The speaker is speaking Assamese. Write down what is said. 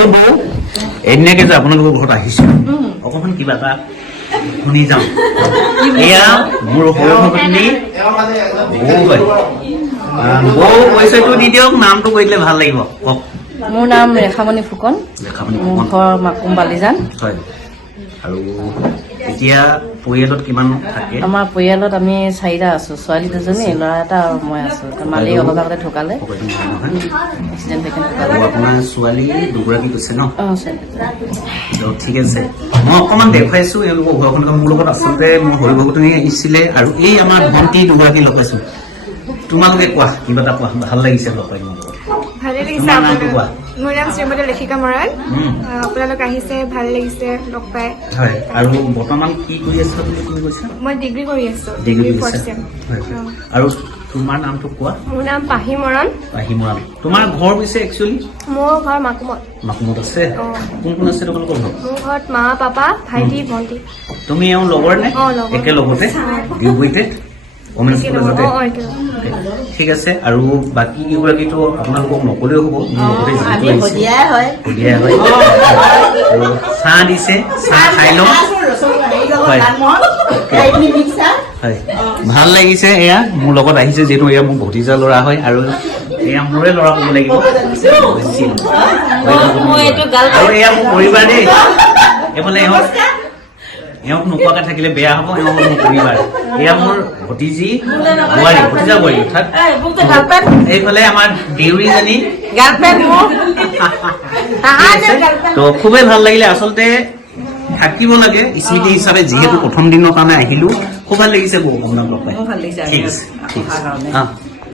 ঐ বৌ এদিনাকে যে আপোনালোকৰ ঘৰত আহিছে অকণমান কিবা এটা শুনি যাওঁ এয়া মোৰ সৰু ভগ্নী বৌ হয় বৌ পৰিচয়টো দি দিয়ক নামটো কৈ দিলে ভাল লাগিব কওক মোৰ নাম ৰেখামণি ফুকন মোৰ ঘৰ মাকুম বালিজান হয় আৰু এতিয়া পৰিয়ালত কিমান থাকে আমাৰ পৰিয়ালত আমি 4টা আছো ছোৱালী 2জনী ল'ৰা এটা আৰু মই আছো মালিক অলপ আগতে ঢুকালে এক্সিডেণ্ট দেখি ঢুকালে আপোনাৰ ছোৱালী 2গৰাকী কৈছে ন ঠিক আছে মই অকণমান দেখুৱাইছো এওঁলোকৰ ঘৰখন মোৰ লগত আচলতে মোৰ হৰি ভগতনী আহিছিলে আৰু এই আমাৰ ভণ্টি 2গৰাকী লগাইছো তোমালোকে কোৱা কিবা এটা কোৱা ভাল লাগিছে লগ পাই ভালে লাগিছে কোৱা মোৰ নাম শ্ৰীমতী লেখিকা মৰাণ আপোনালোক আহিছে ভাল লাগিছে লগ পাই হয় আৰু বৰ্তমান কি কৰি আছা বুলি তুমি কৈছা মই ডিগ্ৰী কৰি আছো ডিগ্ৰী কৰিছা আৰু তোমাৰ নামটো কোৱা মোৰ নাম পাহি মৰাণ তোমাৰ ঘৰ পিছে একচুৱেলি মোৰ ঘৰ মাকুমত আছে কোন কোন আছে তোমালোকৰ ঘৰত মোৰ ঘৰত মা পাপা ভাইটি ভণ্টি তুমি এওঁ লগৰ নে একেলগতে ডিউগুইতে ওমেন্স কলেজতে ঠিক আছে আৰু বাকী কেইগৰাকীতো আপোনালোকক নকলেও হ'ব আৰু চাহ দিছে চাহ খাই লওঁ হয় ভাল লাগিছে এয়া মোৰ লগত আহিছে যিহেতু এয়া মোৰ ভতিজা ল'ৰা হয় আৰু এয়া মোৰে ল'ৰা ক'ব লাগিব আৰু এয়া মোৰ পৰিবাৰ দেই এইফালে এওঁক নোকোৱাকৈ থাকিলে বেয়া হ'ব এওঁ মোৰ পৰিবাৰ এয়া মোৰ ভতিজা বোৱাৰী অৰ্থাৎ এইফালে আমাৰ দেউৰীজনী তো খুবেই ভাল লাগিলে আচলতে থাকিব লাগে স্মৃতি হিচাপে যিহেতু প্ৰথম দিনৰ কাৰণে আহিলো খুব ভাল লাগিছে বৌ আপোনাক লগ পাই ঠিক আছে